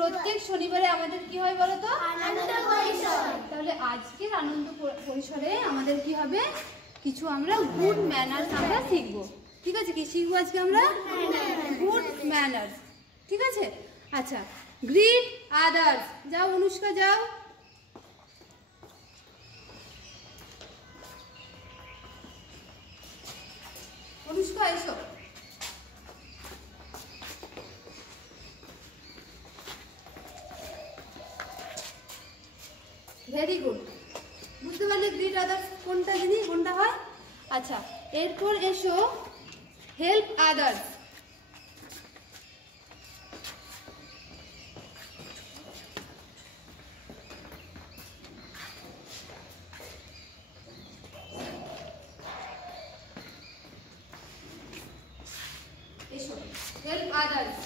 প্রত্যেক শনিবারে আমাদের কি হয় বলো তো? আনন্দ পরিসর। তাহলে আজকের আনন্দ পরিসরে আমাদের কি হবে? কিছু আমরা গুড ম্যানার্স আমরা শিখবো। ঠিক আছে, কি শিখবো আজকে আমরা? Good manners. ঠিক আছে, আচ্ছা, গ্রিট আদার্স। যাও অনুষ্কা, যাও। অনুষ্কা এসো। ভেরি গুড, বুঝতে পারলে গ্রিট আদার্স কোনটা জিনিস, কোনটা হয়? আচ্ছা, এরপর এসো হেল্প আদার্স। এসো হেল্প আদার্স,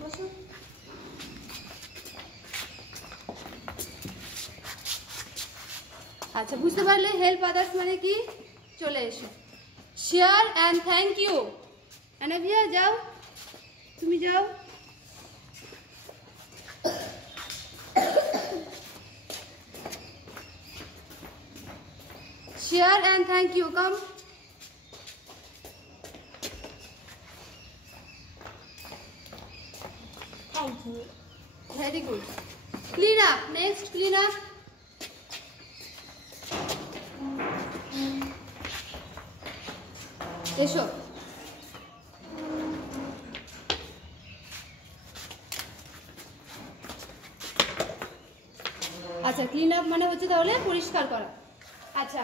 বসো। আচ্ছা, বুঝতে পারলে হেল্প আদার্স মানে কি? চলে এসো। Share and thank you. অ্যানাভিয়া যাও, তুমি যাও। Share and thank you, come. Thank you. Very good. Clean up. Next, clean up. এসো। আচ্ছা, ক্লিন আপ মানে হচ্ছে তাহলে পরিষ্কার করা। আচ্ছা,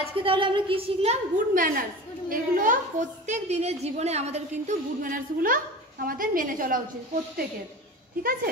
আজকে তাহলে আমরা কি শিখলাম? Good manners. এগুলো প্রত্যেক দিনের জীবনে আমাদের কিন্তু গুড ম্যানার্স গুলো আমাদের মেনে চলা উচিত প্রত্যেকের। ঠিক আছে?